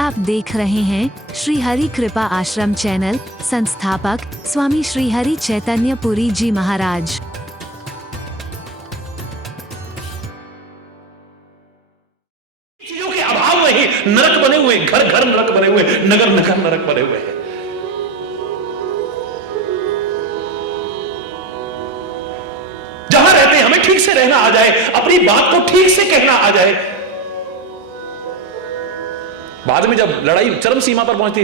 आप देख रहे हैं श्री हरि कृपा आश्रम चैनल। संस्थापक स्वामी श्री हरि चैतन्य पुरी जी महाराज। चीजों के अभाव में ही नरक बने हुए, घर घर नरक बने हुए, नगर नगर नरक बने हुए हैं। जहां रहते हैं हमें ठीक से रहना आ जाए, अपनी बात को ठीक से कहना आ जाए। बाद में जब लड़ाई चरम सीमा पर पहुंचती,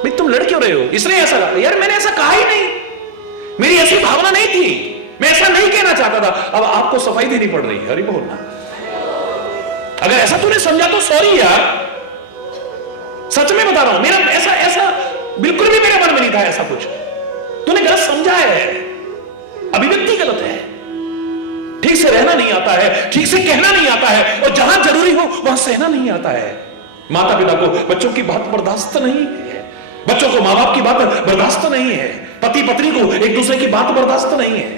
भाई तुम लड़ क्यों रहे हो, इसने ऐसा कहा। यार मैंने ऐसा कहा ही नहीं, मेरी ऐसी भावना नहीं थी, मैं ऐसा नहीं कहना चाहता था। अब आपको सफाई देनी पड़ रही है। हरि बोलना, अगर ऐसा तूने समझा तो सॉरी यार, सच में बता रहा हूं, मेरा ऐसा ऐसा बिल्कुल भी मेरे मन में नहीं था। ऐसा कुछ तूने गलत समझा है, अभिव्यक्ति गलत है, ठीक से रहना नहीं आता है, ठीक से कहना नहीं आता है, और जहां जरूरी हो वहां सहना नहीं आता है। माता पिता को बच्चों की बात बर्दाश्त नहीं है, बच्चों को मां बाप की बात बर्दाश्त नहीं है, पति पत्नी को एक दूसरे की बात बर्दाश्त नहीं है,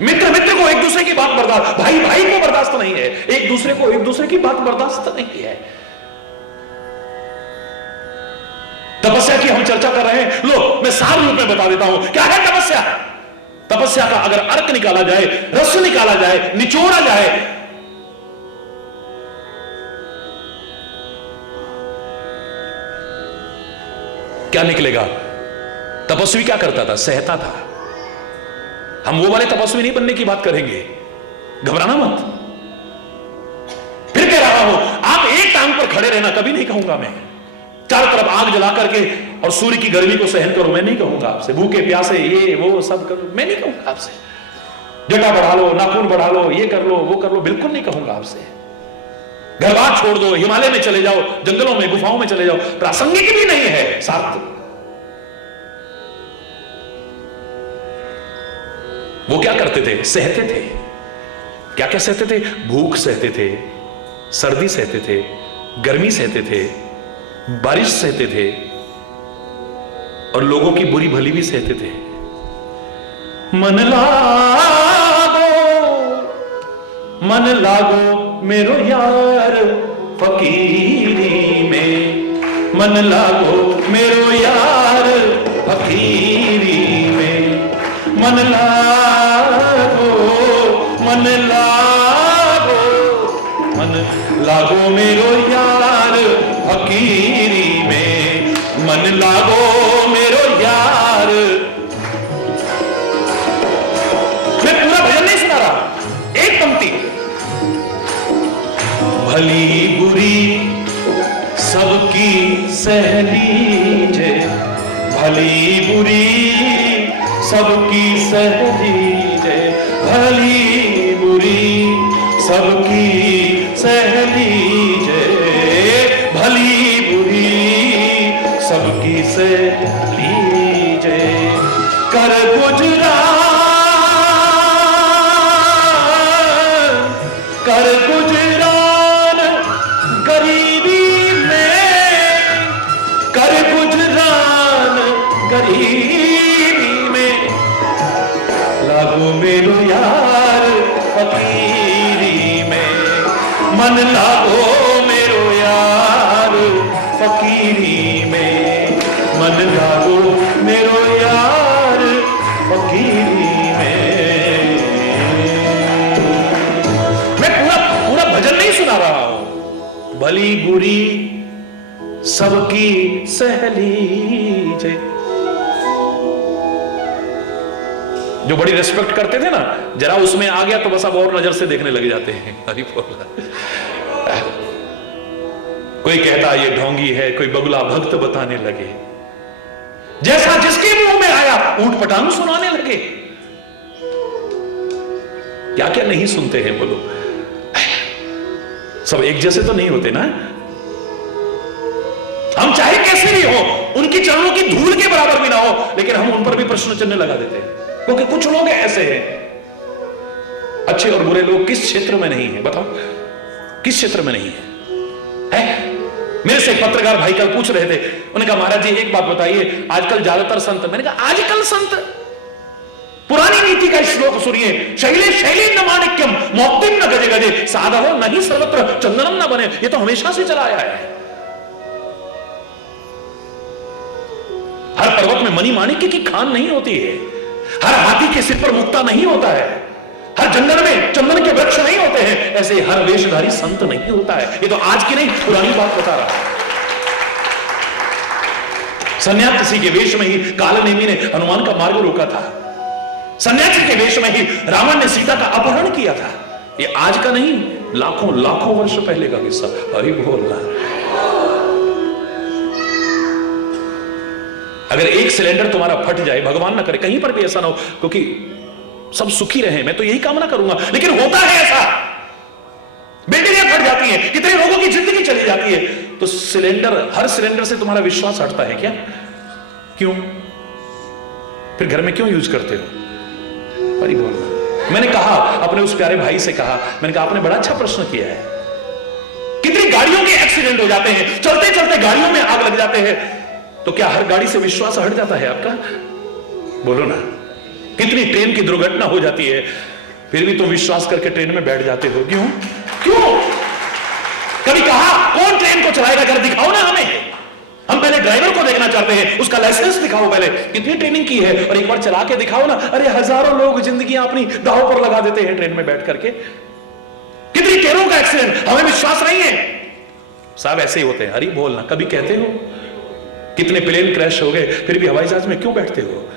मित्र मित्र को एक दूसरे की बात बर्दाश्त, भाई भाई को बर्दाश्त नहीं है, एक दूसरे को एक दूसरे की बात बर्दाश्त नहीं है। तपस्या की हम चर्चा कर रहे हैं, लो मैं सार रूप में बता देता हूं क्या है तपस्या। तपस्या का अगर अर्क निकाला जाए, रस निकाला जाए, निचोड़ा जाए, क्या निकलेगा। तपस्वी क्या करता था, सहता था। हम वो वाले तपस्वी नहीं बनने की बात करेंगे, घबराना मत। फिर कह रहा हूं, आप एक टांग पर खड़े रहना कभी नहीं कहूंगा मैं। चारों तरफ आग जला करके और सूर्य की गर्मी को सहन करो, मैं नहीं कहूंगा आपसे। भूखे प्यासे ये वो सब करो, मैं नहीं कहूंगा आपसे। जटा बढ़ा लो, नाखून बढ़ा लो, ये कर लो वो कर लो, बिल्कुल नहीं कहूंगा आपसे। घर बार छोड़ दो, हिमालय में चले जाओ, जंगलों में गुफाओं में चले जाओ, प्रासंगिक भी नहीं है सार्थ। वो क्या करते थे, सहते थे। क्या क्या सहते थे, भूख सहते थे, सर्दी सहते थे, गर्मी सहते थे, बारिश सहते थे, और लोगों की बुरी भली भी सहते थे। मन लागो मेरो यार फकीरी में, मन लागो मेरो यार फकीरी में, मन लागो मन लागो मन लागो मेरो यार फकीरी में, मन लागो मेरो यार। मैं पूरा भजन नहीं सुना रहा, एक पंक्ति। भली बुरी सबकी सह लीजे, भली बुरी सबकी सह लीजे, भली बुरी सबकी सह लीजे, भली बुरी सबकी सह लीजे। कर गुजरान कर गुजरान गरीबी में, कर गुजरान गरीबी में, लागो मेरो यार फकीरी में, मन लागो मेरो यार फकीरी में, मन लागो मेरो यार फकीरी में। मैं पूरा भजन नहीं सुना रहा हूं। भली बुरी सबकी सह लीजे। जो बड़ी रिस्पेक्ट करते थे ना, जरा उसमें आ गया तो बस अब और नजर से देखने लग जाते हैं। हरि बोल। कोई कहता ये ढोंगी है, कोई बगुला भक्त बताने लगे, जैसा जिसके मुंह में आया ऊंट पटांग सुनाने लगे। क्या क्या नहीं सुनते हैं बोलो। सब एक जैसे तो नहीं होते ना। हम चाहे कैसे भी हो, उनकी चरणों की धूल के बराबर भी ना हो, लेकिन हम उन पर भी प्रश्न चिन्ह लगा देते हैं। क्योंकि कुछ लोग ऐसे हैं, अच्छे और बुरे लोग किस क्षेत्र में नहीं है, बताओ किस क्षेत्र में नहीं है? मेरे से एक पत्रकार भाई कल पूछ रहे थे, उन्होंने कहा महाराज जी एक बात बताइए, आजकल ज्यादातर संत, मैंने कहा आजकल संत पुरानी नीति का श्लोक सुनिए, शैले शैली न माणिक्यम मौक्तिम न गजे गजे साधव नहीं सर्वत्र चंदनम न बने। ये तो हमेशा से चला आया है। हर पर्वत में मणि माणिक्य की खान नहीं होती है, हर हाथी के सिर पर मुक्ता नहीं होता है, हर जंगल में चंदन के वृक्ष नहीं होते हैं, ऐसे हर वेशधारी संत नहीं होता है। ये तो आज की नहीं पुरानी बात बता रहा है। सन्यासी के वेश में ही कालनेमी ने हनुमान का मार्ग रोका था, सन्यासी के वेश में ही रावण ने सीता का अपहरण किया था। ये आज का नहीं, लाखों लाखों वर्ष पहले का किस्सा। हरि बोल। अगर एक सिलेंडर तुम्हारा फट जाए, भगवान ना करे कहीं पर भी ऐसा ना हो, क्योंकि सब सुखी रहे, मैं तो यही कामना करूंगा, लेकिन होता है ऐसा, बिल्डिंगें फट जाती हैं, कितने लोगों की जिंदगी चली जाती है, तो सिलेंडर, हर सिलेंडर से तुम्हारा विश्वास हटता है क्या? क्यों? फिर घर में क्यों यूज करते हो? अरे बोल। मैंने कहा अपने उस प्यारे भाई से कहा, मैंने कहा आपने बड़ा अच्छा प्रश्न किया है। कितनी गाड़ियों के एक्सीडेंट हो जाते हैं, चलते चलते गाड़ियों में आग लग जाते हैं, तो क्या हर गाड़ी से विश्वास हट जाता है आपका? बोलो ना। कितनी ट्रेन की दुर्घटना हो जाती है, फिर भी तो विश्वास करके ट्रेन में बैठ जाते हो। क्यों? क्यों? कभी कहा कौन ट्रेन को चलाएगा, जरा दिखाओ ना हमें। हम पहले ड्राइवर को देखना चाहते हैं, उसका लाइसेंस दिखाओ, पहले कितनी ट्रेनिंग की है, और एक बार चला के दिखाओ ना। अरे हजारों लोग जिंदगी अपनी दांव पर लगा देते हैं ट्रेन में बैठ करके। कितनी ट्रेनों का एक्सीडेंट, हमें विश्वास नहीं है। साहब ऐसे ही होते हैं। हरी बोलना। कभी कहते हो कितने प्लेन क्रैश हो गए, फिर भी हवाई जहाज में क्यों बैठते हो?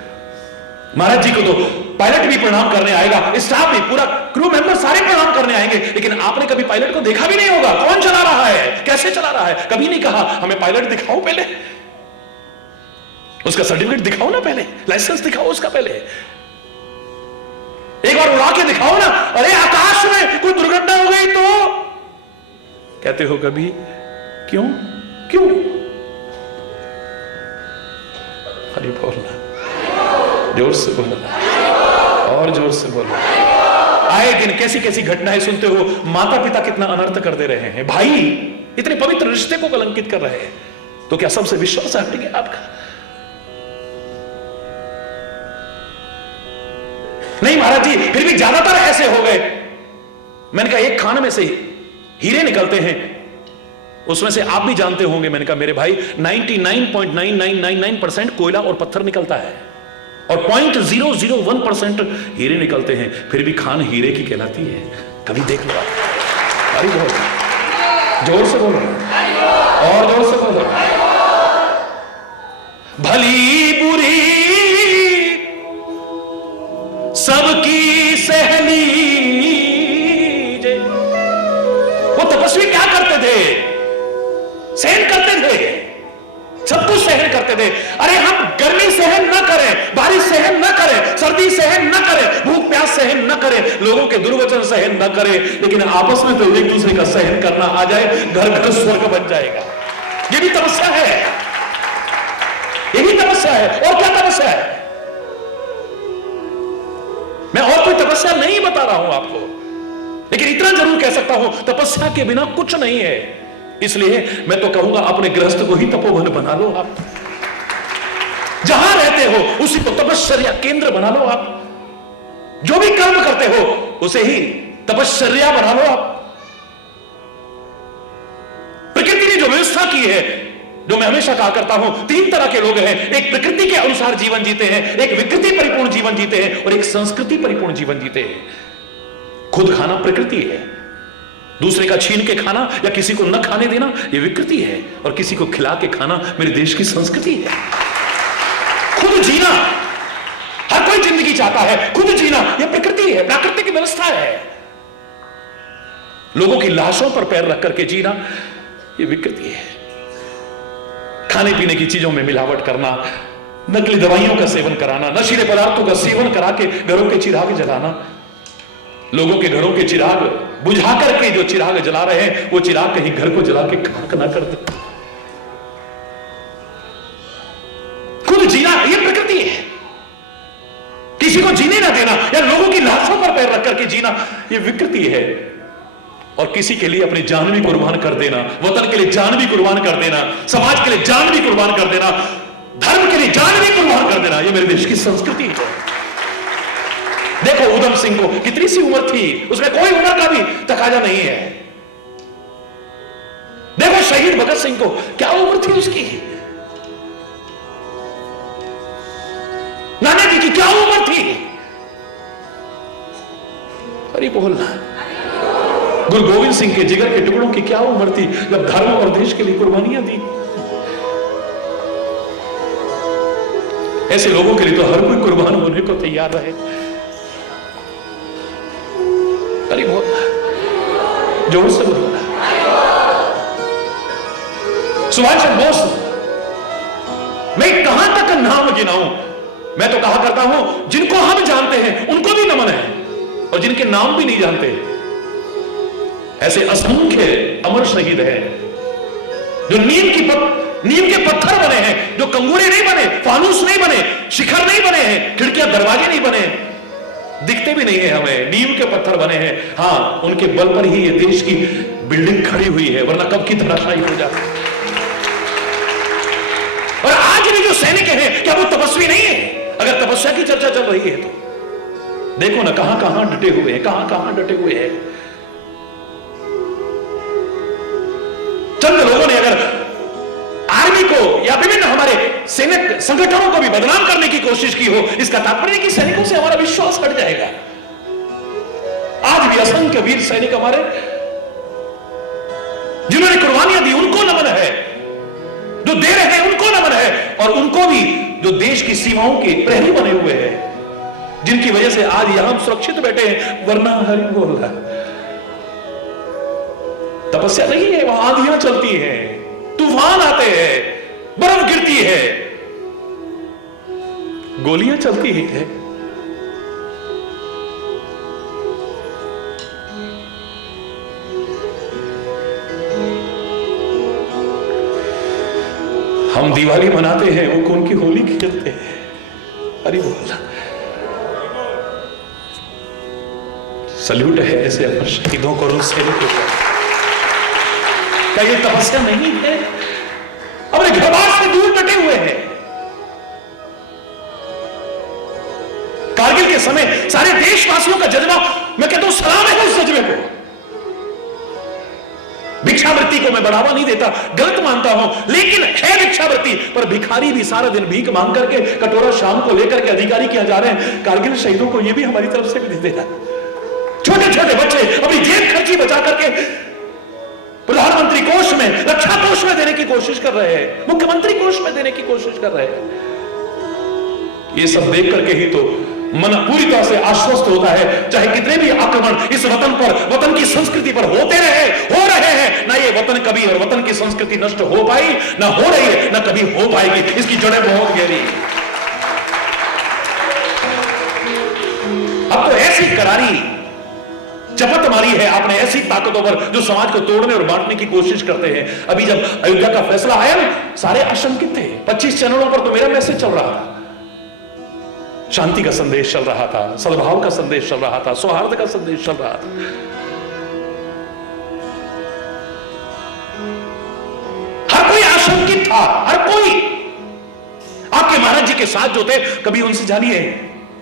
महाराज जी को तो पायलट भी प्रणाम करने आएगा, स्टाफ भी, पूरा क्रू मेंबर सारे प्रणाम करने आएंगे, लेकिन आपने कभी पायलट को देखा भी नहीं होगा। कौन चला रहा है, कैसे चला रहा है, कभी नहीं कहा हमें पायलट दिखाओ, पहले उसका सर्टिफिकेट दिखाओ ना, पहले लाइसेंस दिखाओ उसका, पहले एक बार उड़ा के दिखाओ ना। अरे आकाश में कोई दुर्घटना हो गई तो कहते हो कभी? क्यों? क्यों? हरि बोलना, जोर से बोलना, और जोर से बोलना। आए दिन कैसी कैसी घटनाएं सुनते हो, माता पिता कितना अनर्थ कर दे रहे हैं, भाई इतने पवित्र रिश्ते को कलंकित कर रहे हैं, तो क्या सबसे विश्वास हटेगा आपका? नहीं महाराज जी, फिर भी ज्यादातर ऐसे हो गए। मैंने कहा एक खान में से हीरे निकलते हैं, उसमें से आप भी जानते होंगे। मैंने कहा मेरे भाई 99.9999% कोयला और पत्थर निकलता है, और 0.001% हीरे निकलते हैं, फिर भी खान हीरे की कहलाती है। कभी देख लो आप। अरे बोलो, जोर से बोलो, और जोर से बोलो। भली बुरी सबकी सहेली। वो तपस्वी क्या करते थे? सहन करते थे, सब कुछ सहन करते थे। अरे हम गर्मी सहन न करें, बारिश सहन न करें, सर्दी सहन न करें, भूख प्यास सहन न करें, लोगों के दुर्वचन सहन न करें, लेकिन आपस में तो एक दूसरे का सहन करना आ जाए, घर घर स्वर्ग बन जाएगा। ये भी तपस्या है, ये भी तपस्या है। और क्या तपस्या है? मैं और कोई तपस्या नहीं बता रहा हूं आपको, लेकिन इतना जरूर कह सकता हूं, तपस्या के बिना कुछ नहीं है। इसलिए मैं तो कहूंगा अपने गृहस्थ को ही तपोवन बना लो आप। जहां रहते हो उसी को तपश्चर्या केंद्र बना लो आप। जो भी कर्म करते हो उसे ही तपश्चर्या बना लो आप। प्रकृति ने जो व्यवस्था की है, जो मैं हमेशा कहा करता हूं, 3 तरह के लोग हैं। एक प्रकृति के अनुसार जीवन जीते हैं, एक विकृति परिपूर्ण जीवन जीते हैं, और एक संस्कृति परिपूर्ण जीवन जीते हैं। खुद खाना प्रकृति है, दूसरे का छीन के खाना या किसी को न खाने देना यह विकृति है, और किसी को खिला के खाना मेरे देश की संस्कृति है। खुद जीना, हर कोई जिंदगी चाहता है, खुद जीना यह प्रकृति है, प्राकृतिक व्यवस्था है। लोगों की लाशों पर पैर रख करके जीना यह विकृति है। खाने पीने की चीजों में मिलावट करना, नकली दवाइयों का सेवन कराना, नशीले पदार्थों का सेवन करा के घरों के चिराग जलाना, लोगों के घरों के चिराग बुझा करके जो चिराग जला रहे हैं, वो चिराग कहीं घर को जला के खाक ना कर दे। खुद जीना ये प्रकृति है, किसी को जीने ना देना या लोगों की लाशों पर पैर रख करके जीना ये विकृति है। और किसी के लिए अपनी जान भी कुर्बान कर देना, वतन के लिए जान भी कुर्बान कर देना, समाज के लिए जान भी कुर्बान कर देना, धर्म के लिए जान भी कुर्बान कर देना, ये मेरे देश की संस्कृति है। देखो उधम सिंह को, कितनी सी उम्र थी, उसमें कोई उम्र का भी तकाजा नहीं है। देखो शहीद भगत सिंह को, क्या उम्र थी उसकी। नाना जी की क्या उम्र थी। अरे बोलना। गुरु गोविंद सिंह के जिगर के टुकड़ों की क्या उम्र थी जब धर्म और देश के लिए कुर्बानियां दी। ऐसे लोगों के लिए तो हर कोई कुर्बान होने को तैयार रहे। अरे बोलना, जोर से बोलना। सुभाष चंद्र बोस, मैं कहां तक नाम गिनाऊं। मैं तो कहा करता हूं, जिनको हम जानते हैं उनको भी नमन है, और जिनके नाम भी नहीं जानते, ऐसे असंख्य अमर शहीद हैं जो नीम के पत्थर बने हैं, जो कंगूरे नहीं बने, फानूस नहीं बने, शिखर नहीं बने हैं, खिड़कियां दरवाजे नहीं बने, दिखते भी नहीं है हमें, नीम के पत्थर बने हैं। हां, उनके बल पर ही ये देश की बिल्डिंग खड़ी हुई है, वरना कब की धराशायी हो जाती। और आज भी जो सैनिक हैं, क्या वो तपस्वी नहीं है? अगर तपस्या की चर्चा चल रही है तो देखो ना, कहां कहां डटे हुए हैं, कहां कहां डटे हुए हैं। चंद लोगों ने अगर आर्मी को या विभिन्न हमारे सैनिक संगठनों को भी बदनाम करने की कोशिश की हो, इसका तात्पर्य कि सैनिकों से हमारा विश्वास हट जाएगा। आज भी असंख्य वीर सैनिक हमारे, जिन्होंने कुर्बानियां दी, उनको नमन है। जो दे रहे हैं उनको नमन है, और उनको भी जो देश की सीमाओं के प्रहरी बने हुए हैं, जिनकी वजह से आज यहां हम सुरक्षित बैठे हैं, वरना हरि बोल रहा है। तपस्या नहीं है, वहां आंधियां चलती हैं, तूफान आते हैं, बर्फ गिरती है, गोलियां चलती ही है। हम दिवाली मनाते हैं, वो कौन की होली खेलते हैं। अरे बोला, सल्यूट है ऐसे अमर शहीदों को, उन सैनिकों को। क्या ये तपस्या नहीं है? अपने घर बार से दूर डटे हुए हैं। कारगिल के समय सारे देशवासियों का जज्बा, मैं कहता हूं सलाम है उस जज्बे को। भिक्षावृत्ति को मैं बढ़ावा नहीं देता, गलत मानता हूं, लेकिन है भिक्षावृत्ति, पर भिखारी भी सारा दिन भीख मांग करके कटोरा शाम को लेकर के अधिकारी क्या जा रहे हैं। कारगिल शहीदों को यह भी हमारी तरफ से भी दे देना। छोटे छोटे बच्चे अपनी जेब खर्ची बचा करके प्रधानमंत्री कोष में, रक्षा कोष में देने की कोशिश कर रहे हैं, मुख्यमंत्री कोष में देने की कोशिश कर रहे हैं। ये सब देख करके ही तो मन पूरी तरह से आश्वस्त होता है। चाहे कितने भी आक्रमण इस वतन पर, वतन की संस्कृति पर होते रहे, हो रहे हैं, ना ये वतन कभी और वतन की संस्कृति नष्ट हो पाई, ना हो रही है, ना कभी हो पाएगी। इसकी जड़ें बहुत गहरी। अब तो ऐसी करारी चपत मारी है आपने ऐसी ताकतों पर, जो समाज को तोड़ने और बांटने की कोशिश करते हैं। अभी जब अयोध्या का फैसला आया ना, सारे आशंकित थे। 25 चैनलों पर तो मेरा मैसेज चल रहा था, शांति का संदेश चल रहा था, सद्भाव का संदेश चल रहा था, सौहार्द का संदेश चल रहा था। हर कोई आशंकित था, हर कोई। आपके महाराज जी के साथ जो थे, कभी उनसे जानिए,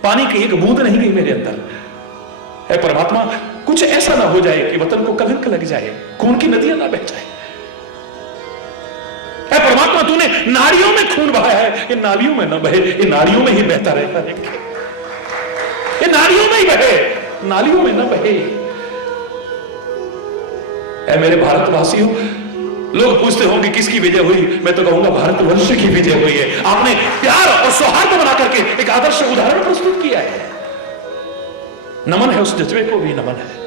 पानी की एक बूंद नहीं गई मेरे अंदर। है परमात्मा, कुछ ऐसा ना हो जाए कि वतन को कलंक लग जाए, खून की नदियां ना बह जाए। है परमात्मा, तूने नाड़ियों में खून बहाया है, ये नालियों में ना बहे, ये नाड़ियों में ही बहता रहता है। ये नाड़ियों में ही बहे, नालियों में ना बहे। है मेरे भारतवासियों, लोग पूछते होंगे किसकी विजय हुई, मैं तो कहूंगा भारतवर्ष की विजय हुई है। आपने प्यार और सौहार्द बना करके एक आदर्श उदाहरण प्रस्तुत किया है। नमन है, उस जज्बे को भी नमन है।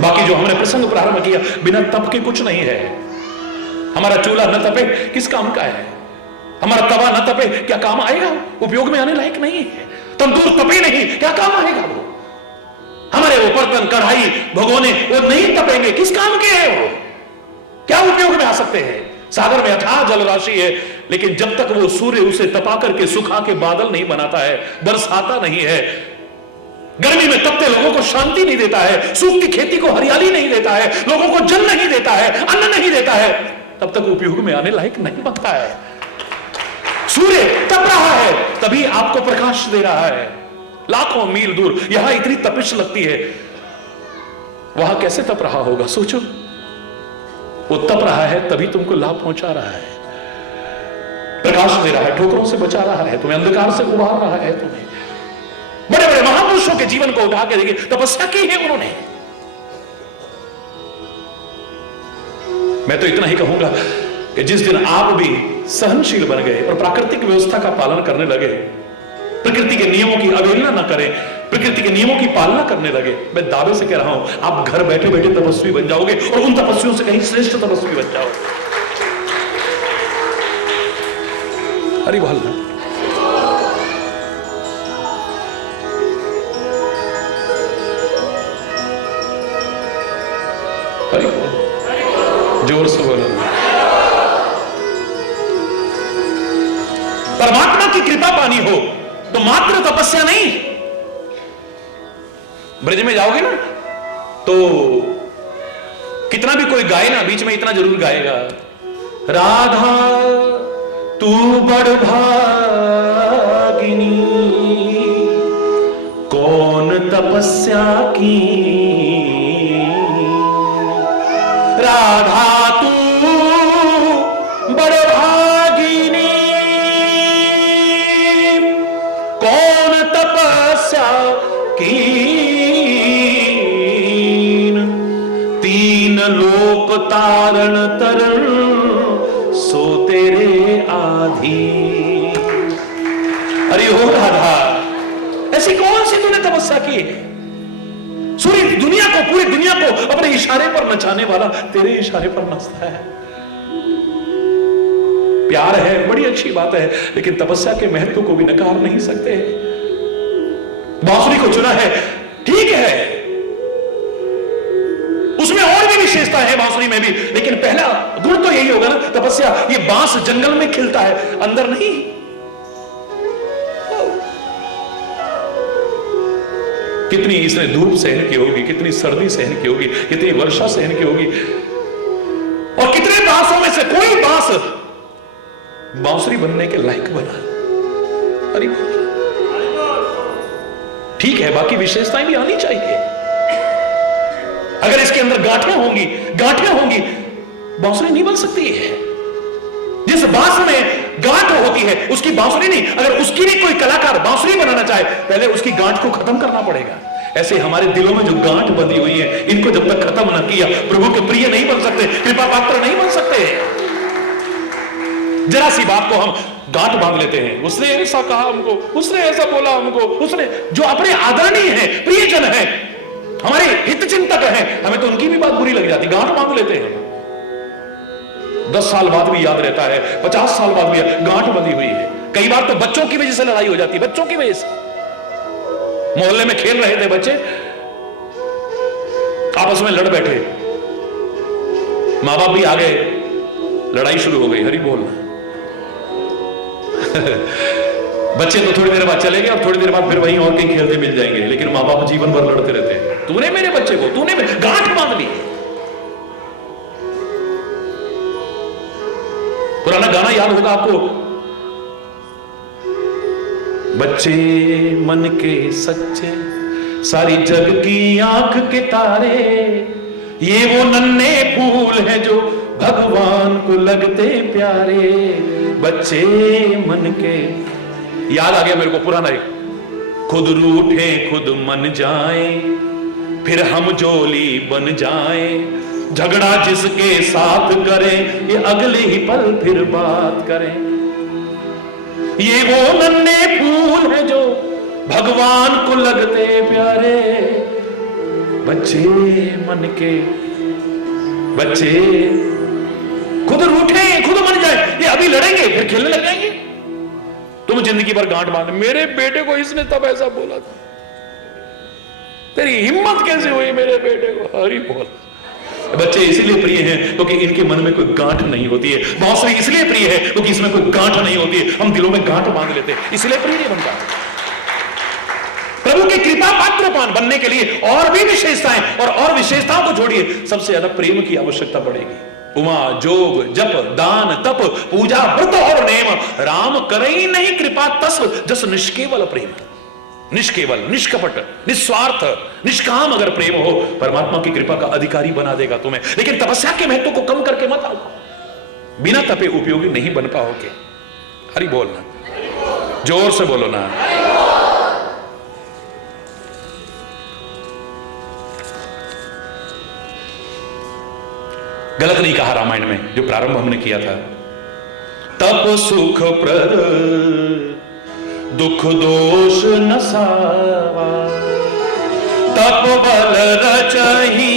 बाकी जो हमने प्रसंग प्रारंभ किया, बिना तप के कुछ नहीं है। हमारा चूल्हा न तपे किस काम का है? हमारा तवा न तपे क्या काम आएगा? उपयोग में आने लायक नहीं है। तंदूर तपे नहीं, क्या काम आएगा वो? हमारे वो बर्तन, कढ़ाई, भगोने वो नहीं तपेंगे, किस काम के हैं वो? क्या उपयोग में आ सकते हैं? सागर में अथाह जल राशि है, लेकिन जब तक वो सूर्य उसे तपा करके सुखा के बादल नहीं बनाता है, बरसाता नहीं है, गर्मी में तपते लोगों को शांति नहीं देता है, सूखती खेती को हरियाली नहीं देता है, लोगों को जल नहीं देता है, अन्न नहीं देता है, तब तक उपयोग में आने लायक नहीं बनता है। सूर्य तप रहा है तभी आपको प्रकाश दे रहा है, लाखों मील दूर, यहां इतनी तपिश लगती है, वहां कैसे तप रहा होगा सोचो। वो तप रहा है तभी तुमको लाभ पहुंचा रहा है, प्रकाश दे रहा है, ठोकरों से बचा रहा है, तुम्हें अंधकार से उबार रहा है। तुम्हें बड़े बड़े महापुरुषों के जीवन को उठा के देखिए, तपस्या की है उन्होंने। मैं तो इतना ही कहूंगा कि जिस दिन आप भी सहनशील बन गए और प्राकृतिक व्यवस्था का पालन करने लगे, प्रकृति के नियमों की अवहेलना न करें, प्रकृति के नियमों की पालना करने लगे, मैं दावे से कह रहा हूं आप घर बैठे बैठे तपस्वी बन जाओगे और उन तपस्वियों से कहीं श्रेष्ठ तपस्वी बन जाओगे। हरि बोल। हरि बोल, जोर से बोलो। परमात्मा की कृपा पानी हो तो मात्र तपस्या नहीं, ब्रज में जाओगे ना तो कितना भी कोई गाए ना, बीच में इतना जरूर गाएगा, राधा तू बड़ भागिनी, कौन तपस्या की, राधा तू बड़ भागिनी, कौन तपस्या की, तीन लोक तारण तरण सो तेरे आधी। अरे हो राधा, ऐसी कौन सी तूने तपस्या की है? सूर्य दुनिया को, पूरी दुनिया को अपने इशारे पर नचाने वाला तेरे इशारे पर नचता है। प्यार है, बड़ी अच्छी बात है, लेकिन तपस्या के महत्व को भी नकार नहीं सकते। बांसुरी को चुना है, ठीक है, उसमें और भी विशेषता है बांसुरी में भी, लेकिन पहला गुण तो यही होगा ना, तपस्या। ये बांस जंगल में खिलता है, अंदर नहीं। कितनी इसने धूप सहन की होगी, कितनी सर्दी सहन की होगी, कितनी वर्षा सहन की होगी, और कितने बांसों में से कोई बांस बांसुरी बनने के लायक बना। अरे ठीक है, बाकी विशेषताएं भी आनी चाहिए। अगर इसके अंदर गांठें होंगी, बांसुरी नहीं बन सकती है। जिस बांस में गांठ होती है उसकी बांसुरी नहीं। अगर उसकी भी कोई कलाकार बांसुरी बनाना चाहे, पहले उसकी गांठ को खत्म करना पड़ेगा। ऐसे हमारे दिलों में जो गांठ बंधी हुई है, इनको जब तक खत्म न किया, प्रभु के प्रिय नहीं बन सकते, कृपा पात्र नहीं बन सकते। जरा सी बात को हम गांठ बांध लेते हैं, उसने ऐसा कहा हमको, उसने ऐसा बोला हमको, उसने, जो अपने आदरणीय है, प्रियजन है, हमारे हित चिंतक है, हमें तो उनकी भी बात बुरी लग जाती, गांठ बांध लेते हैं। 10 साल बाद भी याद रहता है, 50 साल बाद भी गांठ बंधी हुई है। कई बार तो बच्चों की वजह से लड़ाई हो जाती है, बच्चों की वजह से। मोहल्ले में खेल रहे थे बच्चे, आपस में लड़ बैठे, मां बाप भी आ गए, लड़ाई शुरू हो गई। हरि बोल। बच्चे तो थोड़ी देर बाद चले गए और थोड़ी देर बाद फिर वहीं और कहीं खेलते मिल जाएंगे, लेकिन मां बाप जीवन भर लड़ते रहते हैं। तूने मेरे बच्चे को, तूने गांठ बांध ली। पुराना गाना याद होगा आपको, बच्चे मन के सच्चे, सारी जग की आंख के तारे, ये वो नन्हे फूल हैं जो भगवान को लगते प्यारे। बच्चे मन के, याद आ गया मेरे को पुराना एक, खुद रूठे खुद मन जाए, फिर हम जोली बन जाए, झगड़ा जिसके साथ करें ये अगले ही पल फिर बात करें। ये वो नन्हे फूल हैं जो भगवान को लगते प्यारे। बच्चे मन के, बच्चे खुद रूठे खुद मन जाए, ये अभी लड़ेंगे फिर खेलने लग जाएंगे। तुम जिंदगी भर गांठ बांध, मेरे बेटे को इसने तब ऐसा बोला था, तेरी हिम्मत कैसे हुई मेरे बेटे को। हरि बोल। बच्चे इसीलिए प्रिय हैं क्योंकि इनके मन में कोई गांठ नहीं होती है। बांसुरी इसलिए प्रिय है क्योंकि इसमें कोई गांठ नहीं होती है। हम दिलों में गांठ बांध लेते हैं, इसलिए प्रिय नहीं बनता। प्रभु की कृपा पात्र बनने के लिए और भी विशेषताएं, और विशेषताओं को छोड़िए, सबसे ज्यादा प्रेम की आवश्यकता पड़ेगी। उमा जोग जप दान तप पूजा व्रत और नेम, राम करई नहीं कृपा तस जस निष्केवल प्रेम। निष्केवल, निष्कपट, निस्वार्थ, निष्काम अगर प्रेम हो, परमात्मा की कृपा का अधिकारी बना देगा तुम्हें। लेकिन तपस्या के महत्व को कम करके मत आओ, बिना तपे उपयोगी नहीं बन पाओगे। हरि बोलना, जोर से बोलो ना। गलत नहीं कहा रामायण में, जो प्रारंभ हमने किया था। तप सुख प्रद दुख दोष नसावा, तप बल रचहि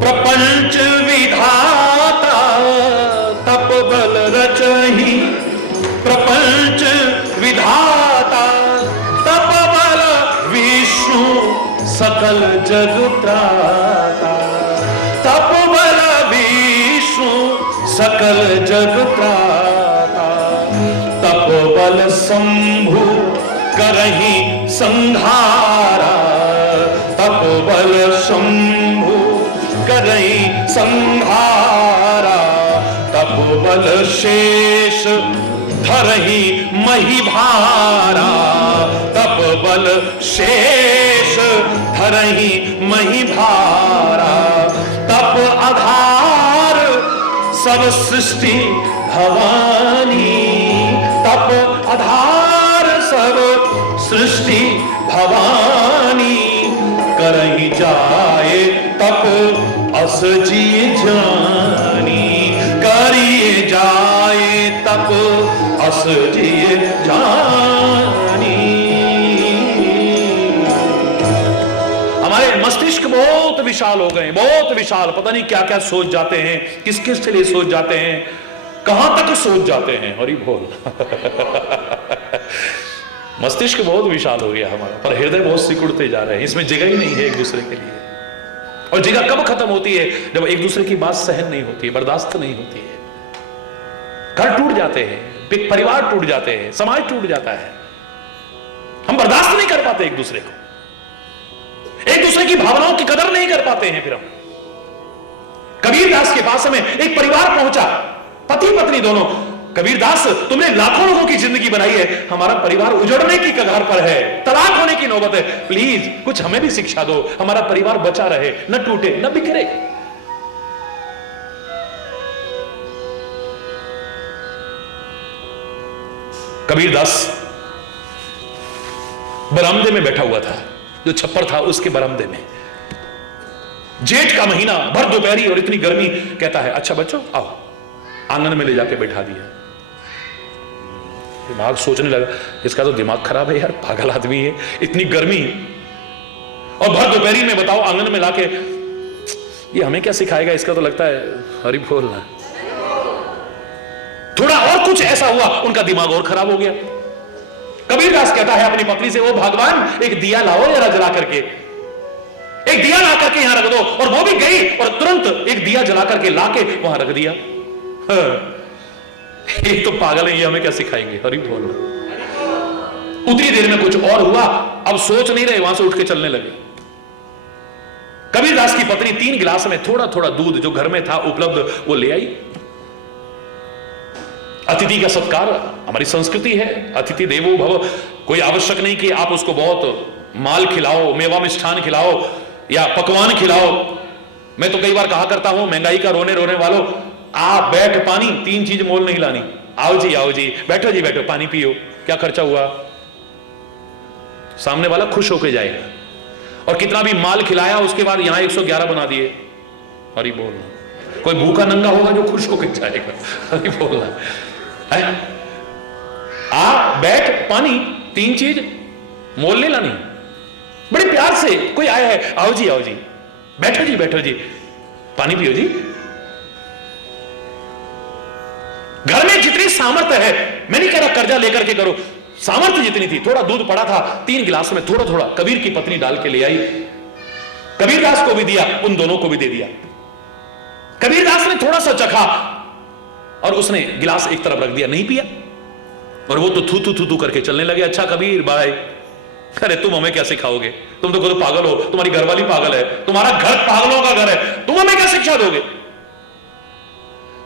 प्रपंच विधाता, तप बल रचहि प्रपंच विधाता, तप बल विष्णु सकल जग त्राता, तप बल विष्णु सकल जग त्राता, तप बल शंभु करहि संहारा, तप बल शंभु करहि संहारा, तप बल शेष धरहि मही भारा, तप बल शेष धरहि मही भारा, तप आधार सब सृष्टि भवानी, तप आधार सब सृष्टि भवानी, करहि जाए तप अस जी जानी, करिए जाए तप अस जी जानी। हमारे मस्तिष्क बहुत विशाल हो गए, बहुत विशाल, पता नहीं क्या क्या सोच जाते हैं, किस किस के लिए सोच जाते हैं, कहां तक सोच जाते हैं। हरि बोल। मस्तिष्क बहुत विशाल हो गया हमारा, पर हृदय बहुत सिकुड़ते जा रहे हैं, इसमें जगह ही नहीं है एक दूसरे के लिए। और जगह कब खत्म होती है? जब एक दूसरे की बात सहन नहीं होती है, बर्दाश्त नहीं होती है, घर टूट जाते हैं, परिवार टूट जाते हैं, समाज टूट जाता है। हम बर्दाश्त नहीं कर पाते एक दूसरे को, एक दूसरे की भावनाओं की कदर नहीं कर पाते हैं। फिर हम कबीरदास के पास में एक परिवार पहुंचा, पति पत्नी दोनों। कबीरदास, तुमने लाखों लोगों की जिंदगी बनाई है, हमारा परिवार उजड़ने की कगार पर है, तलाक होने की नौबत है, प्लीज कुछ हमें भी शिक्षा दो, हमारा परिवार बचा रहे, न टूटे न बिखरे। कबीरदास बरामदे में बैठा हुआ था, जो छप्पर था उसके बरामदे में, जेठ का महीना, भर दोपहरी और इतनी गर्मी। कहता है, अच्छा बच्चों आओ, आंगन में ले जाके बैठा दिया। दिमाग सोचने लगा, इसका तो दिमाग खराब है यार, पागल आदमी है, इतनी गर्मी और भर दोपहरी में बताओ आंगन में लाके, ये हमें क्या सिखाएगा? इसका तो लगता है हरि बोलना। थोड़ा और कुछ ऐसा हुआ, उनका दिमाग और खराब हो गया। कबीरदास कहता है अपनी पत्नी से, ओ भगवान एक दिया लाओ जरा जला करके, एक दिया ला करके यहां रख दो। और वो भी गई और तुरंत एक दिया जला करके लाके वहां रख दिया। ये तो पागल है, ये हमें क्या सिखाएंगे? हरि बोल। उतनी देर में कुछ और हुआ, अब सोच नहीं रहे, वहां से उठ के चलने लगे। कबीरदास की पत्नी 3 गिलास में थोड़ा थोड़ा दूध जो घर में था उपलब्ध वो ले आई। अतिथि का सत्कार हमारी संस्कृति है, अतिथि देवो भव। कोई आवश्यक नहीं कि आप उसको बहुत माल खिलाओ, मेवा मिष्ठान खिलाओ या पकवान खिलाओ। मैं तो कई बार कहा करता हूं, महंगाई का रोने रोने वालों, आप बैठ पानी, 3 चीज मोल नहीं लानी। आओ जी बैठो जी बैठो, पानी पियो, क्या खर्चा हुआ? सामने वाला खुश होकर जाएगा। और कितना भी माल खिलाया उसके बाद यहां 111 बना दिए। हरि बोलना। कोई भूखा नंगा होगा जो खुश होकर जाएगा। हरि बोलना। आ बैठ पानी, 3 चीज मोल नहीं लानी। बड़े प्यार से कोई आया है, आओ जी बैठो जी पानी पियो जी। घर में जितनी सामर्थ्य है, मैं नहीं कह रहा कर्जा लेकर के करो, सामर्थ्य जितनी थी, थोड़ा दूध पड़ा था 3 गिलास में थोड़ा थोड़ा कबीर की पत्नी डाल के ले आई। कबीरदास को भी दिया, उन दोनों को भी दे दिया। कबीरदास ने थोड़ा सा चखा और उसने गिलास एक तरफ रख दिया, नहीं पिया। और वो तो थू थू करके चलने लगे। अच्छा कबीर भाई, अरे तुम हमें क्या सिखाओगे? तुम तो खुद पागल हो, तुम्हारी घरवाली पागल है, तुम्हारा घर पागलों का घर है, तुम हमें क्या शिक्षा दोगे?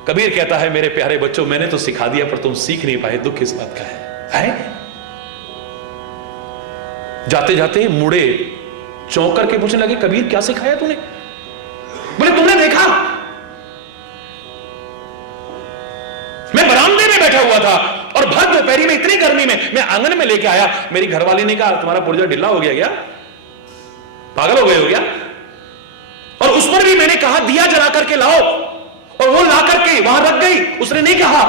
कबीर कहता है, मेरे प्यारे बच्चों, मैंने तो सिखा दिया पर तुम सीख नहीं पाए, दुख इस बात का है? जाते जाते मुड़े, चौंक करके पूछने लगे, कबीर क्या सिखाया तूने? बोले तुमने देखा, मैं बरामदे में बैठा हुआ था और भर दोपहरी में इतनी गर्मी में मैं आंगन में लेके आया। मेरी घरवाली ने कहा तुम्हारा पुर्जा ढिल्ला हो गया क्या, पागल हो गए हो क्या? और उस पर भी मैंने कहा दिया जला करके लाओ, और वो ला करके वहां रख गई। उसने नहीं कहा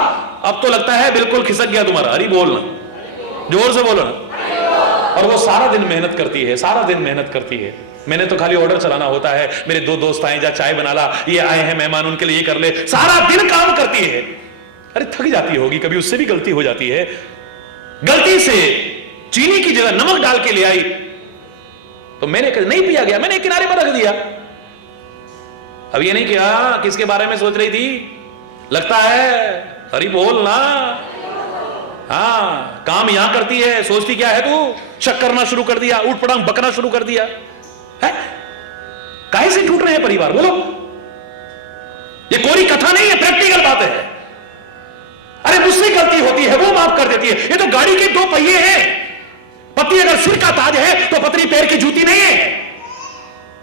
अब तो लगता है बिल्कुल खिसक गया तुम्हारा। अरे बोलना, जोर से बोलो ना। और वो सारा दिन मेहनत करती है, सारा दिन मेहनत करती है। मैंने तो खाली ऑर्डर चलाना होता है, मेरे दो दोस्त आए, जा चाय बना ला, ये आए हैं मेहमान, उनके लिए ये कर ले। सारा दिन काम करती है। अरे थक जाती होगी, कभी उससे भी गलती हो जाती है। गलती से चीनी की जगह नमक डाल के ले आई तो मैंने नहीं पिया गया, मैंने किनारे पर रख दिया। अब ये नहीं किया किसके बारे में सोच रही थी, लगता है अरे बोल ना। हाँ, काम यहां करती है, सोचती क्या है तू? शक करना शुरू कर दिया, उठ पटांग बकना शुरू कर दिया है। काहे से टूट रहे हैं परिवार, बोलो? ये कोई कथा नहीं है, प्रैक्टिकल बात है। अरे मुझसे गलती होती है, वो माफ कर देती है। ये तो गाड़ी के दो पहिए हैं। पति अगर सिर का ताज है तो पत्नी पैर की जूती नहीं है।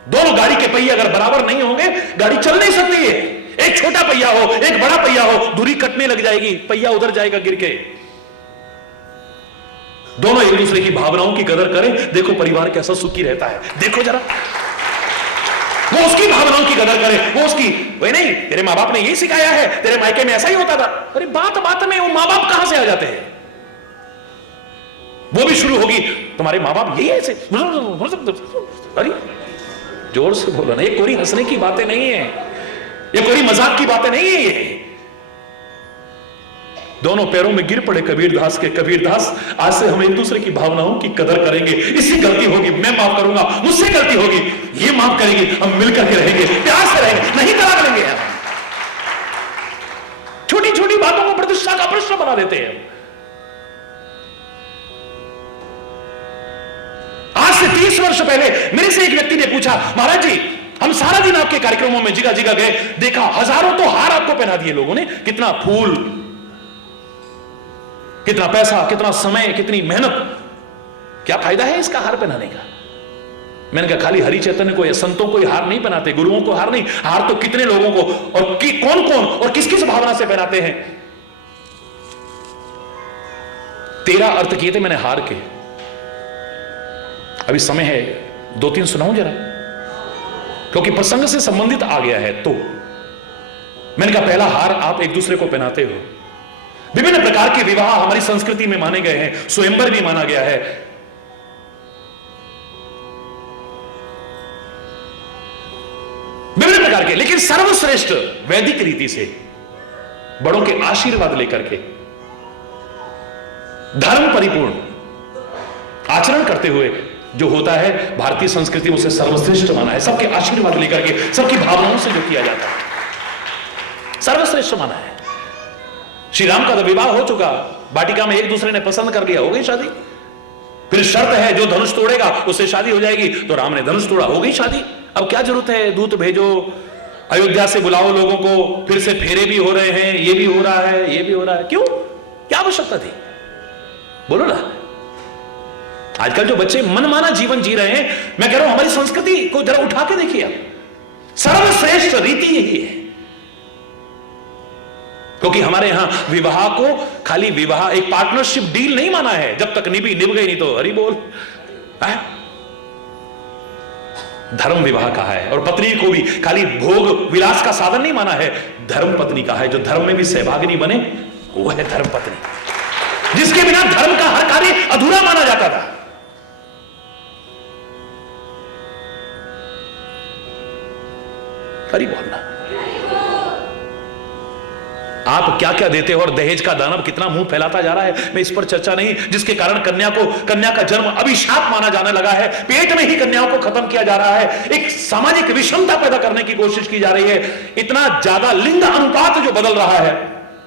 दोनों गाड़ी के पहिए अगर बराबर नहीं होंगे गाड़ी चल नहीं सकती है। एक छोटा पहिया हो, एक बड़ा पहिया हो, दूरी कटने लग जाएगी, पहिया उधर जाएगा गिर के। दोनों एक दूसरे की भावनाओं की कदर करें, देखो परिवार कैसा सुखी रहता है। देखो जरा, वो उसकी भावनाओं की कदर करे, वो उसकी। वही नहीं, तेरे माँ बाप ने यही सिखाया है, तेरे मायके में ऐसा ही होता था। अरे बात बात में वो माँ बाप कहां से आ जाते हैं? वो भी शुरू होगी, तुम्हारे माँ बाप यही ऐसे। अरे जोर से बोलो ना, ये कोई हंसने की बातें नहीं है, ये कोई मजाक की बातें नहीं है। ये दोनों पैरों में गिर पड़े कबीरदास के। कबीरदास, आज से हम एक दूसरे की भावनाओं की कदर करेंगे। इससे गलती होगी मैं माफ करूंगा, मुझसे गलती होगी ये माफ करेगी, हम मिलकर के रहेंगे, प्यार से रहेंगे, नहीं तलाक लेंगे। हम छोटी छोटी बातों को प्रतिष्ठा का प्रश्न बना देते हैं। आज से 30 वर्ष पहले मेरे से एक व्यक्ति ने पूछा, महाराज जी हम सारा दिन आपके कार्यक्रमों में जिगा जिगा गए, देखा हजारों तो हार आपको पहना दिए लोगों ने, कितना फूल, कितना पैसा, कितना समय, कितनी मेहनत, क्या फायदा है इसका हार पहनाने का? मैंने कहा खाली हरि चैतन्य को या संतों को हार नहीं पहनाते, गुरुओं को हार नहीं, हार तो कितने लोगों को और कौन कौन और किस किस भावना से पहनाते हैं। 13 अर्थ किए थे मैंने हार के। अभी समय है 2-3 सुनाऊं जरा, क्योंकि प्रसंग से संबंधित आ गया है। तो मैंने कहा पहला हार आप एक दूसरे को पहनाते हो। विभिन्न प्रकार के विवाह हमारी संस्कृति में माने गए हैं, स्वयंवर भी माना गया है। विभिन्न प्रकार के, लेकिन सर्वश्रेष्ठ वैदिक रीति से बड़ों के आशीर्वाद लेकर के धर्म परिपूर्ण आचरण करते हुए जो होता है, भारतीय संस्कृति उसे सर्वश्रेष्ठ माना है। सबके आशीर्वाद लेकर के, सबकी भावनाओं से जो किया जाता है, सर्वश्रेष्ठ माना है। श्री राम का तो विवाह हो चुका, वाटिका में एक दूसरे ने पसंद कर लिया, हो गई शादी। फिर शर्त है जो धनुष तोड़ेगा उससे शादी हो जाएगी, तो राम ने धनुष तोड़ा, हो गई शादी। अब क्या जरूरत है दूत भेजो, अयोध्या से बुलाओ लोगों को, फिर से फेरे भी हो रहे हैं, ये भी हो रहा है, ये भी हो रहा है, क्यों? क्या आवश्यकता थी, बोलो ना। आजकल जो बच्चे मनमाना जीवन जी रहे हैं, मैं कह रहा हूं हमारी संस्कृति को जरा उठा के देखिए आप। सर्वश्रेष्ठ रीति यही है, क्योंकि हमारे यहां विवाह को खाली विवाह एक पार्टनरशिप डील नहीं माना है। जब तक निभ गई नहीं तो हरी बोल है। धर्म विवाह का है, और पत्नी को भी खाली भोग विलास का साधन नहीं माना है, धर्म पत्नी का है। जो धर्म में भी सहभागिनी बने वो है धर्म पत्नी, जिसके बिना धर्म का हर कार्य अधूरा माना जाता था। हरी बोलना। आप क्या क्या देते हो, और दहेज का दानव कितना मुंह फैलाता जा रहा है, मैं इस पर चर्चा नहीं, जिसके कारण कन्या का जन्म अभिशाप माना जाने लगा है। पेट में ही कन्याओं को खत्म किया जा रहा है, एक सामाजिक विषमता पैदा करने की कोशिश की जा रही है। इतना ज्यादा लिंग अनुपात जो बदल रहा है,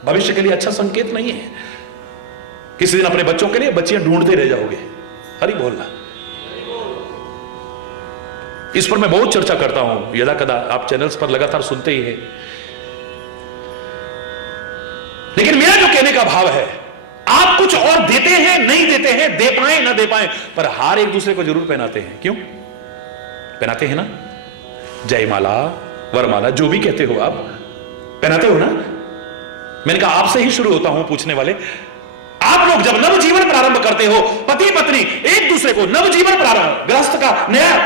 भविष्य के लिए अच्छा संकेत नहीं है। किसी दिन अपने बच्चों के लिए बच्चियां ढूंढते रह जाओगे। हरी बोलना। इस पर मैं बहुत चर्चा करता हूं, यदा कदा आप चैनल्स पर लगातार सुनते ही हैं। लेकिन मेरा जो कहने का भाव है, आप आप कुछ और देते हैं नहीं देते हैं, दे पाए ना दे पाए, पर हार एक दूसरे को जरूर पहनाते हैं। क्यों पहनाते हैं ना? जयमाला, वरमाला, जो भी कहते हो आप, पहनाते हो ना? मैंने कहा आपसे ही शुरू होता हूं पूछने वाले। आप लोग जब नवजीवन प्रारंभ करते हो, पति पत्नी एक दूसरे को नवजीवन प्रारंभ, गृहस्थ का नया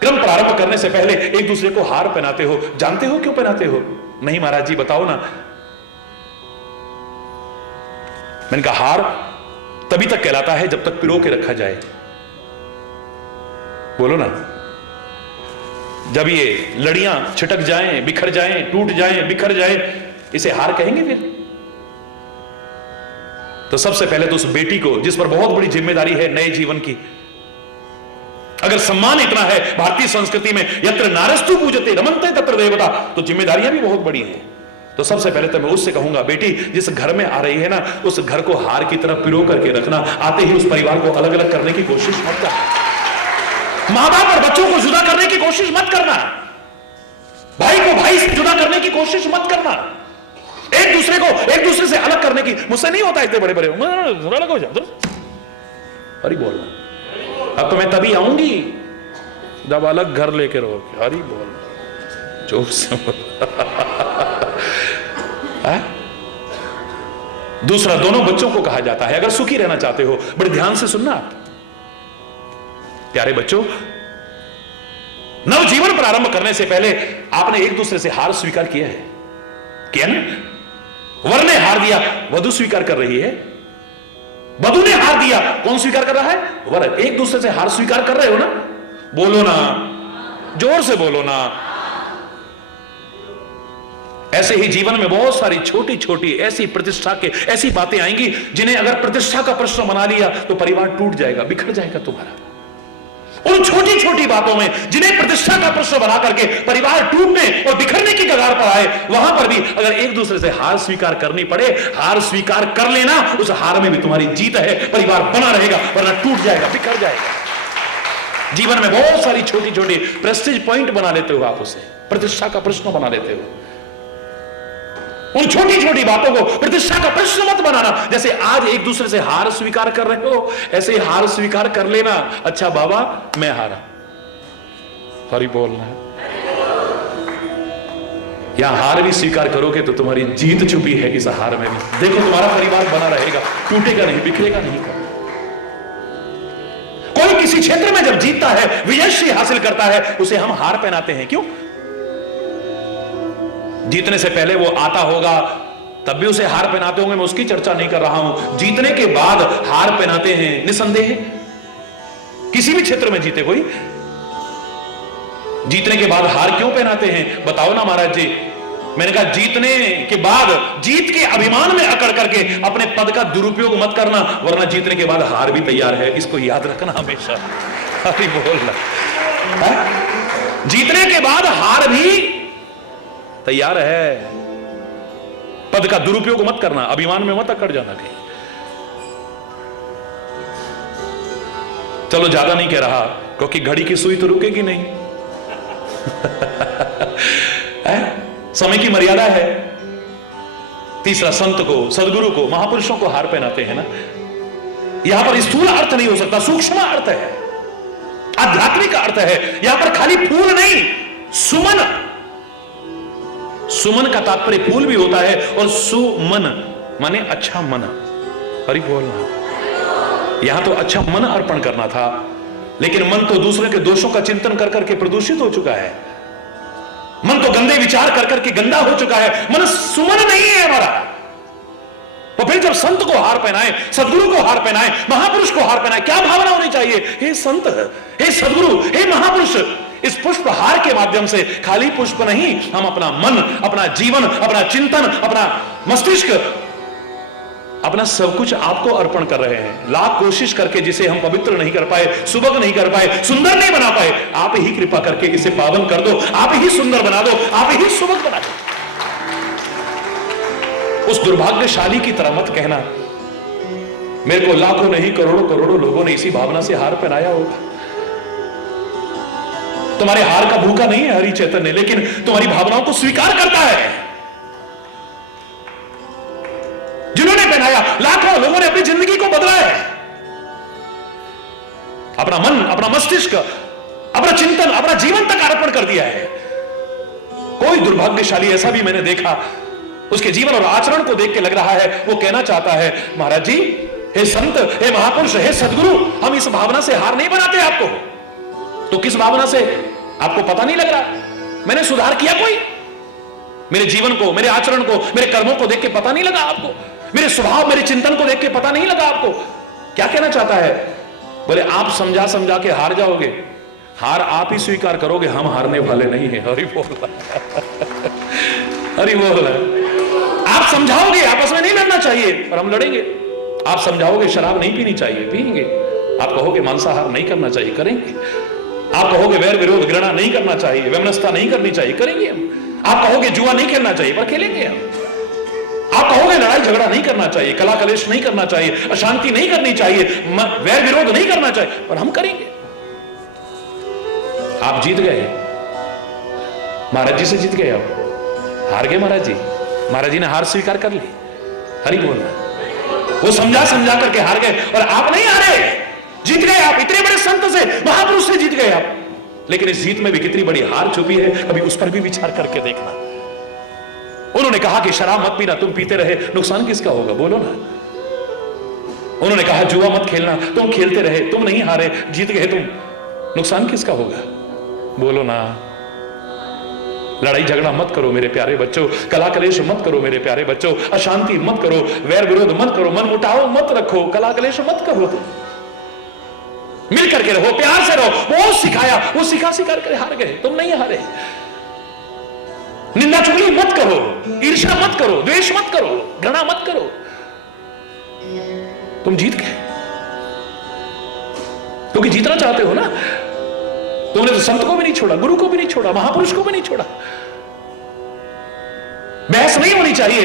क्रम प्रारंभ करने से पहले एक दूसरे को हार पहनाते हो। जानते हो क्यों पहनाते हो? नहीं महाराज जी बताओ ना। मैंने कहा हार तभी तक कहलाता है जब तक पिरो के रखा जाए। बोलो ना। जब ये लड़ियां छिटक जाएं, बिखर जाएं, टूट जाएं, बिखर जाएं, इसे हार कहेंगे फिर? तो सबसे पहले तो उस बेटी को, जिस पर बहुत बड़ी जिम्मेदारी है नए जीवन की, अगर सम्मान इतना है भारतीय संस्कृति में, यत्र नारस्तु पूजते रमन्ते तत्र देवता, तो जिम्मेदारियां भी बहुत बड़ी हैं। तो सबसे पहले तो मैं उससे कहूंगा, बेटी जिस घर में आ रही है ना, उस घर को हार की तरह पिरो करके रखना। आते ही उस परिवार को अलग अलग करने की कोशिश मत करना। मां बाप और बच्चों को जुदा करने की कोशिश मत करना। भाई को भाई से जुदा करने की कोशिश मत करना। एक दूसरे को एक दूसरे से अलग करने की, मुझसे नहीं होता इतने बड़े बड़े अलग हो जाओ। हरी बोलना। अब तो मैं तभी आऊंगी जब अलग घर लेके रहोगे। हरी बोल, जोर से दूसरा, दोनों बच्चों को कहा जाता है, अगर सुखी रहना चाहते हो, बड़े ध्यान से सुनना आप प्यारे बच्चों, नवजीवन प्रारंभ करने से पहले आपने एक दूसरे से हार स्वीकार किया है, किया ना? वर ने हार दिया, वधु स्वीकार कर रही है। वधु ने हार दिया, कौन स्वीकार कर रहा है? वर। एक दूसरे से हार स्वीकार कर रहे हो ना? बोलो ना, जोर से बोलो ना। ऐसे ही जीवन में बहुत सारी छोटी छोटी ऐसी प्रतिष्ठा के ऐसी बातें आएंगी जिन्हें अगर प्रतिष्ठा का प्रश्न बना लिया तो परिवार टूट जाएगा, बिखर जाएगा तुम्हारा। उन छोटी छोटी बातों में जिन्हें प्रतिष्ठा का प्रश्न बना करके परिवार टूटने और बिखरने की कगार पर आए, वहां पर भी अगर एक दूसरे से हार स्वीकार करनी पड़े, हार स्वीकार कर लेना। उस हार में भी तुम्हारी जीत है, परिवार बना रहेगा, वरना टूट जाएगा, बिखर जाएगा। जीवन में बहुत सारी छोटी छोटी प्रेस्टीज पॉइंट बना लेते हो आप, उसे प्रतिष्ठा का प्रश्न बना लेते हो। उन छोटी छोटी बातों को प्रतिष्ठा का प्रश्न मत बनाना। जैसे आज एक दूसरे से हार स्वीकार कर रहे हो, ऐसे ही हार स्वीकार कर लेना। अच्छा बाबा मैं हारा, हरी बोलना है। या हार भी स्वीकार करोगे तो तुम्हारी जीत छुपी है इस हार में भी। देखो तुम्हारा परिवार बना रहेगा, टूटेगा नहीं, बिखरेगा नहीं। कोई किसी क्षेत्र में जब जीतता है, विजयश्री हासिल करता है, उसे हम हार पहनाते हैं। क्यों? जीतने से पहले वो आता होगा तब भी उसे हार पहनाते होंगे, मैं उसकी चर्चा नहीं कर रहा हूं। जीतने के बाद हार पहनाते हैं निसंदेह। किसी भी क्षेत्र में जीते कोई, जीतने के बाद हार क्यों पहनाते हैं? बताओ ना महाराज जी। मैंने कहा जीतने के बाद जीत के अभिमान में अकड़ करके अपने पद का दुरुपयोग मत करना, वरना जीतने के बाद हार भी तैयार है, इसको याद रखना हमेशा। अरे बोलना, जीतने के बाद हार भी तैयार है। पद का दुरुपयोग मत करना, अभिमान में मत अकड़ जाना कहीं। चलो ज्यादा नहीं कह रहा, क्योंकि घड़ी की सुई तो रुकेगी नहीं। समय की मर्यादा है। तीसरा, संत को, सदगुरु को, महापुरुषों को हार पहनाते हैं ना। यहां पर स्थूल अर्थ नहीं हो सकता, सूक्ष्म अर्थ है, आध्यात्मिक अर्थ है। यहां पर खाली फूल नहीं, सुमन। सुमन का तात्पर्य फूल भी होता है, और सुमन माने अच्छा मन। हरि बोलना। यहां तो अच्छा मन अर्पण करना था, लेकिन मन तो दूसरे के दोषों का चिंतन कर करके प्रदूषित हो चुका है। मन तो गंदे विचार कर करके गंदा हो चुका है। मन सुमन नहीं है हमारा। तो फिर जब संत को हार पहनाए, सदगुरु को हार पहनाए, महापुरुष को हार पहनाए, क्या भावना होनी चाहिए? हे संत, हे सदगुरु, हे महापुरुष, इस पुष्प हार के माध्यम से खाली पुष्प नहीं, हम अपना मन, अपना जीवन, अपना चिंतन, अपना मस्तिष्क, अपना सब कुछ आपको अर्पण कर रहे हैं। लाख कोशिश करके जिसे हम पवित्र नहीं कर पाए, सुबक नहीं कर पाए, सुंदर नहीं बना पाए, आप ही कृपा करके इसे पावन कर दो, आप ही सुंदर बना दो, आप ही सुबक बना दो। उस दुर्भाग्यशाली की तरह मत कहना मेरे को लाखों नहीं करोड़ों करोड़ों लोगों ने इसी भावना से हार पहनाया होगा। तुम्हारे हार का भूखा नहीं है हरि चैतन्य, लेकिन तुम्हारी भावनाओं को स्वीकार करता है। जिन्होंने पहनाया लाखों लोगों ने अपनी जिंदगी को बदला है। अपना मन, अपना मस्तिष्क, अपना चिंतन, अपना जीवन तक अर्पण कर दिया है। कोई दुर्भाग्यशाली ऐसा भी मैंने देखा, उसके जीवन और आचरण को देख के लग रहा है वो कहना चाहता है, महाराज जी, हे संत, हे महापुरुष, हे सदगुरु, हम इस भावना से हार नहीं बनाते आपको। तो किस भावना से? आपको पता नहीं लग रहा? मैंने सुधार किया कोई? मेरे जीवन को, मेरे आचरण को, मेरे कर्मों को देख के पता नहीं लगा आपको? मेरे स्वभाव, मेरे चिंतन को देख के पता नहीं लगा आपको? क्या कहना चाहता है? बोले आप समझा समझा के हार जाओगे, हार आप ही स्वीकार करोगे, हम हारने वाले नहीं है। हरि बोल, हरि बोल। आप समझाओगे आपस में नहीं लड़ना चाहिए, पर हम लड़ेंगे। आप समझाओगे शराब नहीं पीनी चाहिए, पिएंगे। आप कहोगे मांसाहार नहीं करना चाहिए, करेंगे। आप कहोगे वैर विरोध घृणा नहीं करना चाहिए, वैमनस्यता नहीं करनी चाहिए, करेंगे हम। आप कहोगे जुआ नहीं खेलना चाहिए, पर खेलेंगे हम। आप कहोगे लड़ाई झगड़ा नहीं करना चाहिए, कला कलेश नहीं करना चाहिए, अशांति नहीं करनी चाहिए, वैर विरोध नहीं करना चाहिए, पर हम करेंगे। आप जीत गए, महाराज जी से जीत गए। आप हार गए महाराज जी। महाराज जी ने हार स्वीकार कर ली। हरि बोल। वो समझा समझा करके हार गए, और आप नहीं हारे, जीत गए आप। इतने बड़े संत से, महापुरुष से जीत गए आप। लेकिन इस जीत में भी कितनी बड़ी हार छुपी है, कभी उस पर भी विचार करके देखना। उन्होंने कहा कि शराब मत पीना, तुम पीते रहे, नुकसान किसका होगा? बोलो ना। उन्होंने कहा जुआ मत खेलना, तुम खेलते रहे, तुम नहीं हारे, जीत गए तुम, नुकसान किसका होगा? बोलो ना। लड़ाई झगड़ा मत करो मेरे प्यारे बच्चों, कला कलेश मत करो मेरे प्यारे बच्चों, अशांति मत करो, वैर विरोध मत करो, मन मुटाव मत रखो, कला कलेश मत करो, तुम मिल करके रहो, प्यार से रहो। वो सिखाया, वो सिखा कर हार गए, तुम नहीं हारे। निंदा चुगली मत करो, ईर्ष्या मत करो, द्वेष मत करो, घृणा मत करो, तुम जीत गए। क्योंकि जीतना चाहते हो ना। तुमने तो संत को भी नहीं छोड़ा, गुरु को भी नहीं छोड़ा, महापुरुष को भी नहीं छोड़ा। बहस नहीं होनी चाहिए।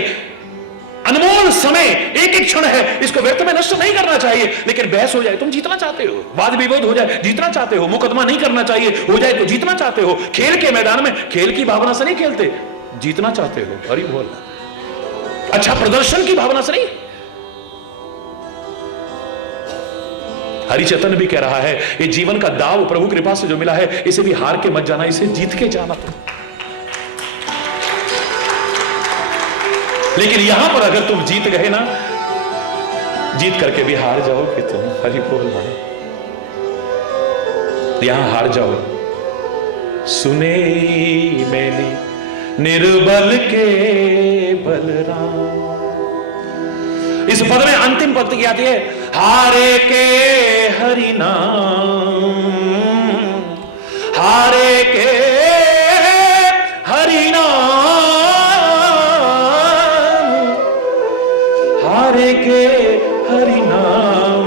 अनमोल समय एक एक क्षण है, इसको व्यर्थ में नष्ट नहीं करना चाहिए। लेकिन बहस हो जाए, तुम जीतना चाहते हो, वाद विवाद हो जाए, जीतना चाहते हो, मुकदमा नहीं करना चाहिए, हो जाए तो जीतना चाहते हो। खेल के मैदान में खेल की भावना से नहीं खेलते, जीतना चाहते हो। हरि बोल। अच्छा प्रदर्शन की भावना से नहीं। हरिचेतन भी कह रहा है, ये जीवन का दाव प्रभु कृपा से जो मिला है, इसे भी हार के मत जाना, इसे जीत के जाना। लेकिन यहां पर अगर तुम जीत गए ना, जीत करके भी हार जाओगे तुम। हरि बोल। यहां हार जाओ। सुने मैंने निर्बल के बलराम। इस पद में अंतिम पंक्ति क्या आती है? हारे के हरि नाम, हारे के हरि नाम, हारे के हरि नाम।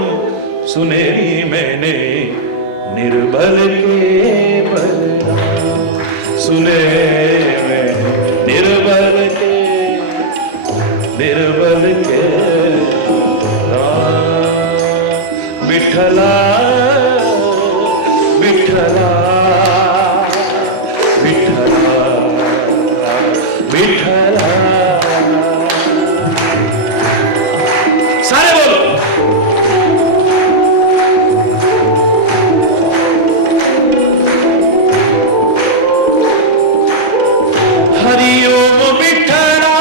सुनेरी मैंने निर्बल के बलराम, सुने मैंने निर्बल के विठला विठला विठला विठला। सारे बोलो। हरि ओम विठला,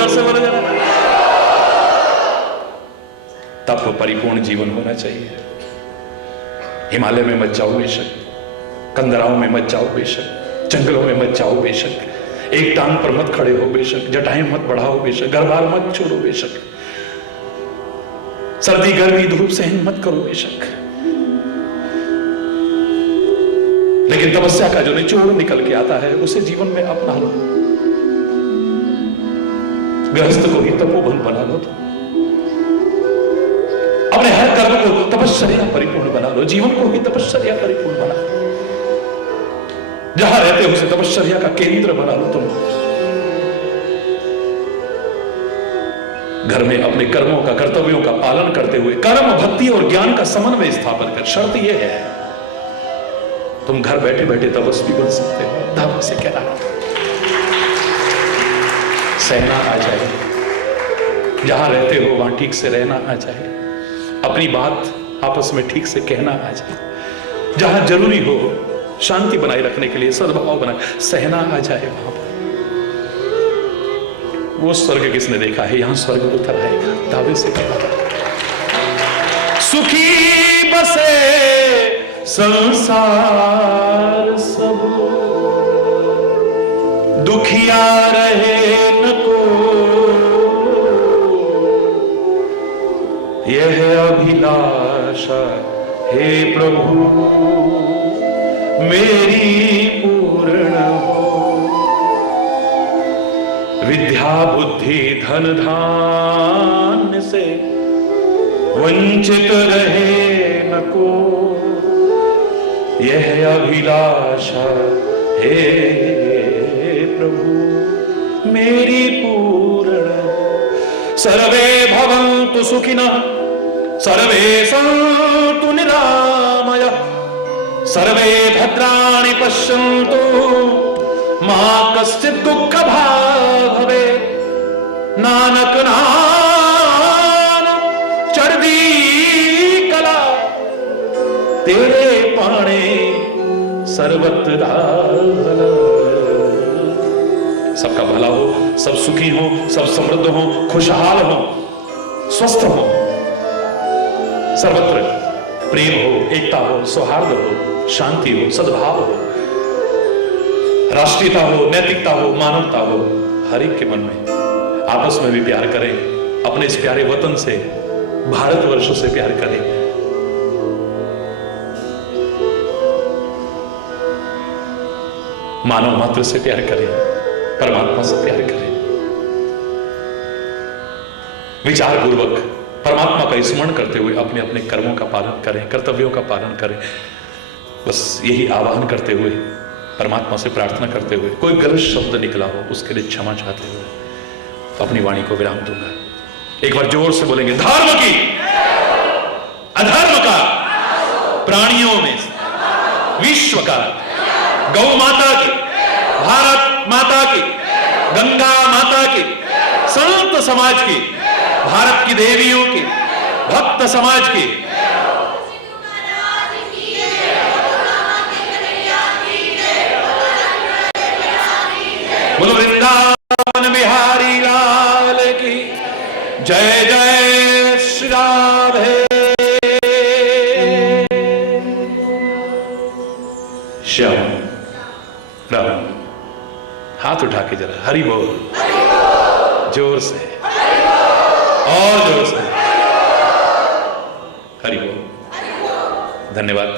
जोर से बोलो जरा। तब तो परिपूर्ण जीवन होना चाहिए। हिमालय में मत जाओ बेशक, कंदराओं में मत जाओ बेशक, जंगलों में मत जाओ बेशक, एक टांग पर मत खड़े हो बेशक, जटाएं मत बढ़ाओ बेशक, घर बार मत छोड़ो बेशक, सर्दी गर्मी धूप सहन मत करो बेशक, लेकिन तपस्या का जो निचोड़ निकल के आता है उसे जीवन में अपना लो। गृहस्थ को ही तपोवन बना लो, तो अपने हर कर्म को तपश्चर्या परिपूर्ण बना लो, जीवन को ही तपश्चर्या परिपूर्ण बना लो, जहां रहते हो उसे तपश्चर्या का केंद्र बना लो तुम। घर में अपने कर्मों का कर्तव्यों का पालन करते हुए कर्म भक्ति और ज्ञान का समन्वय स्थापन कर। शर्त यह है तुम घर बैठे बैठे तपस्वी बन सकते हो। दावा से कह रहा सहना आ जाए, जहां रहते हो वहां ठीक से रहना आ जाए, अपनी बात आपस में ठीक से कहना आ जाए, जहां जरूरी हो शांति बनाए रखने के लिए सद्भाव बनाए सहना आ जाए वहां पर। वो स्वर्ग किसने देखा है, यहां स्वर्ग उतर आएगा। दावे से कह रहा सुखी बसे संसार सब, दुखिया रहे न को, यह अभिलाषा हे प्रभु मेरी पूर्ण हो। विद्या बुद्धि धन धान्य से वंचित रहे न को, यह अभिलाषा हे प्रभु मेरी पूर्ण। सर्वे भवन्तु सुखिनः, सर्वे सन्तु निरामयः, सर्वे भद्राणि पश्यन्तु मा कश्चित् दुःख भाग् भवेत्। नानक नाम चढ़दी कला, तेरे पाणे सर्वत्र भला। सबका भला हो, सब सुखी हो, सब समृद्ध हो, खुशहाल हो, स्वस्थ हो, सर्वत्र प्रेम हो, एकता हो, सौहार्द हो, शांति हो, सद्भाव हो, राष्ट्रीयता हो, नैतिकता हो, मानवता हो, हर एक के मन में। आपस में भी प्यार करें, अपने इस प्यारे वतन से, भारतवर्ष से प्यार करें। मानव मात्र से प्यार करें, परमात्मा से प्यार करें। विचार पूर्वक परमात्मा का स्मरण करते हुए अपने अपने कर्मों का पालन करें, कर्तव्यों का पालन करें। बस यही आह्वान करते हुए, परमात्मा से प्रार्थना करते हुए, कोई गलत शब्द निकला हो उसके लिए क्षमा चाहते हुए अपनी वाणी को विराम दूंगा। एक बार जोर से बोलेंगे, धर्म की अधर्म का प्राणियों में, विश्व का, गौ माता की, भारत माता की, गंगा माता की, संत समाज की, भारत की देवियों की, भक्त समाज की, बोलो वृंदावन बिहारी लाल की जय। जय श्री राधे श्याम राम। हाथ उठा के जरा हरि बोल, जोर से और जोर से हरि बोल। धन्यवाद।